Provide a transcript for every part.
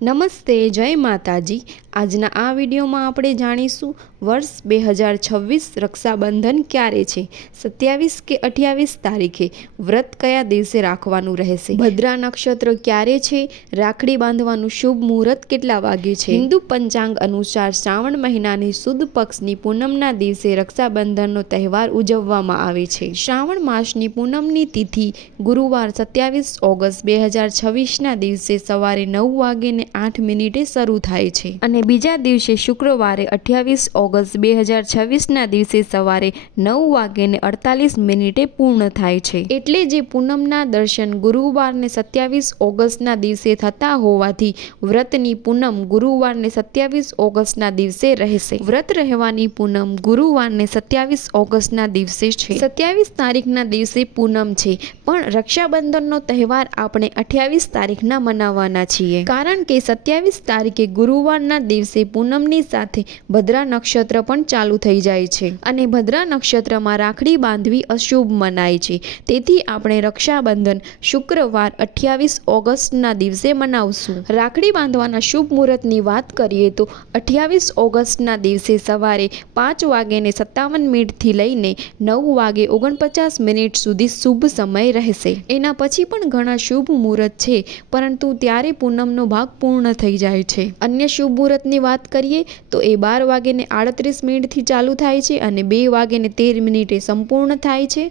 નમસ્તે, જય માતાજી। આજના આ વિડીયોમાં આપણે જાણીશું વર્ષ 2026 રક્ષાબંધન ક્યારે છે, 27 કે 28 તારીખે, વ્રત કયા દિવસે રાખવાનું રહેશે, ભદ્રા નક્ષત્ર ક્યારે છે, રાખડી બાંધવાનું શુભ મુહૂર્ત કેટલા વાગે છે। હિન્દુ પંચાંગ અનુસાર શ્રાવણ મહિનાની સુદ પક્ષની પૂનમના દિવસે રક્ષાબંધનનો તહેવાર ઉજવવામાં આવે છે। શ્રાવણ માસની પૂનમની તિથિ ગુરુવાર 27 ઓગસ્ટ 2026ના દિવસે સવારે 9:08 શરૂ થાય છે અને બીજા દિવસે શુક્રવારે 28 ઓગસ્ટ 2026ના દિવસે સવારે 9:48 પૂર્ણ થાય છે। એટલે જે પૂનમના દર્શન ગુરુવારને 27 ઓગસ્ટના દિવસે થતા હોવાથી વ્રતની પૂનમ ગુરુવારને 27 ઓગસ્ટના દિવસે રહેશે। વ્રત રહેવાની પૂનમ ગુરુવારને 27 ઓગસ્ટના દિવસે છે। 27 તારીખના દિવસે પૂનમ છે, પણ રક્ષાબંધનનો તહેવાર આપણે 28 તારીખના મનાવવાના છીએ, કારણ કે 27 તારીખે ગુરુવારના દિવસે પૂનમની સાથે ભદ્રા નક્ષત્ર પણ ચાલુ થઈ જાય છે અને ભદ્રા નક્ષત્રમાં રાખડી બાંધવી અશુભ મનાય છે। તેથી આપણે રક્ષાબંધન શુક્રવાર 28 ઓગસ્ટના દિવસે મનાવશું। રાખડી બાંધવાના શુભ મુહૂર્તની વાત કરીએ તો 28 ઓગસ્ટના દિવસે સવારે 5:57 થી લઈને 9:49 સુધી શુભ સમય રહેશે। એના પછી પણ ઘણા શુભ મુહૂર્ત છે, પરંતુ ત્યારે પૂનમનો ભાગ પૂર્ણ થઈ જાય છે। અન્ય શુભ મુહૂર્તની વાત કરીએ તો એ 12:38 થી ચાલુ થાય છે અને 2:13 સંપૂર્ણ થાય છે।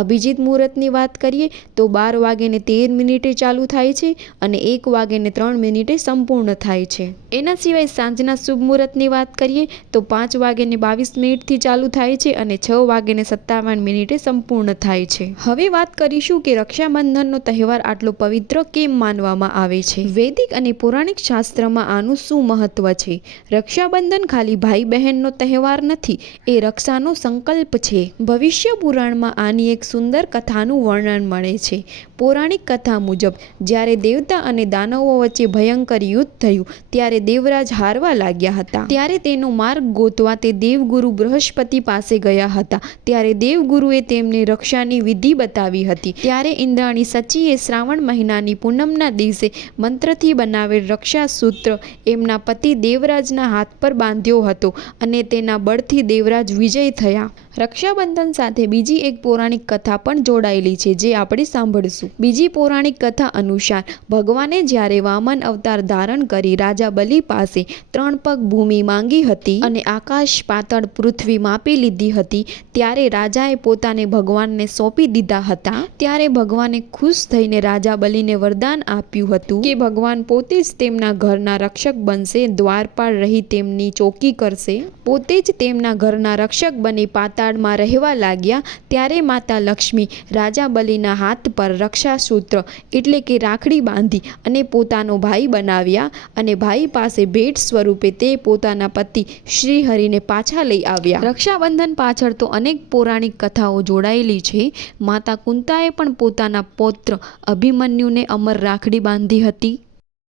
અભિજીત મુહૂર્તની વાત કરીએ તો 12:13 ચાલુ થાય છે અને 1:03 સંપૂર્ણ થાય છે। એના સિવાય સાંજના શુભ મુહૂર્તની વાત કરીએ તો 5:22 થી ચાલુ થાય છે અને 6:57 સંપૂર્ણ થાય છે। હવે વાત કરીશું કે રક્ષાબંધનનો તહેવાર આટલો પવિત્ર કેમ માનવામાં આવે છે। વૈદિક અને પૌરાણિક શાસ્ત્રમાં આનું શું મહત્વ છે। રક્ષાબંધન ખાલી ભાઈ બહેનનો તહેવાર નથી, એ રક્ષાનો સંકલ્પ છે। ભવિષ્ય પુરાણમાં આની એક સુંદર કથાનું વર્ણન મળે છે। પૌરાણિક કથા મુજબ જ્યારે દેવતા અને દાનવો વચ્ચે ભયંકર યુદ્ધ થયું ત્યારે દેવરાજ હારવા લાગ્યા હતા। ત્યારે તેનો માર્ગ ગોતવા તે દેવગુરુ બૃહસ્પતિ પાસે ગયા હતા। ત્યારે દેવગુરુએ તેમને રક્ષાની વિધિ બતાવી હતી। ત્યારે ઇન્દ્રાણી સચીએ શ્રાવણ મહિનાની પૂનમના દિવસે મંત્રથી બનાવેલ રક્ષાસૂત્ર એમના પતિ દેવરાજના હાથ પર બાંધ્યો હતો અને તેના બળથી દેવરાજ વિજય થયા। રક્ષાબંધન સાથે બીજી એક પૌરાણિક કથા પણ જોડાયેલી છે, જે આપણે સાંભળશું। બીજી પૌરાણિક કથા અનુસાર ભગવાને જ્યારે વામન અવતાર ધારણ કરી રાજા બલિ પાસે 3 પગ ભૂમિ માંગી હતી અને આકાશ પાતાળ પૃથ્વી માપી લીધી હતી, ત્યારે રાજાએ પોતાને ભગવાનને સોંપી દીધા હતા। ત્યારે ભગવાને ખુશ થઈને રાજા બલિને વરદાન આપ્યું હતું કે ભગવાન પોતે જ તેમના ઘરના રક્ષક બનશે, દ્વારપાળ રહી તેમની ચોકી કરશે, પોતે જ તેમના ઘરના રક્ષક બની પાતાળમાં રહેવા લાગ્યા। ત્યારે માતા લક્ષ્મી રાજા બલિના હાથ પર રક્ષાસૂત્ર એટલે કે રાખડી બાંધી અને પોતાનો ભાઈ બનાવ્યા અને ભાઈ પાસે ભેટ સ્વરૂપે તે પોતાના પતિ શ્રી હરિને પાછા લઈ આવ્યા। રક્ષાબંધન પાછળ તો અનેક પૌરાણિક કથાઓ જોડાયેલી છે। માતા કુંતાએ પણ પોતાના પૌત્ર અભિમન્યુને અમર રાખડી બાંધી હતી।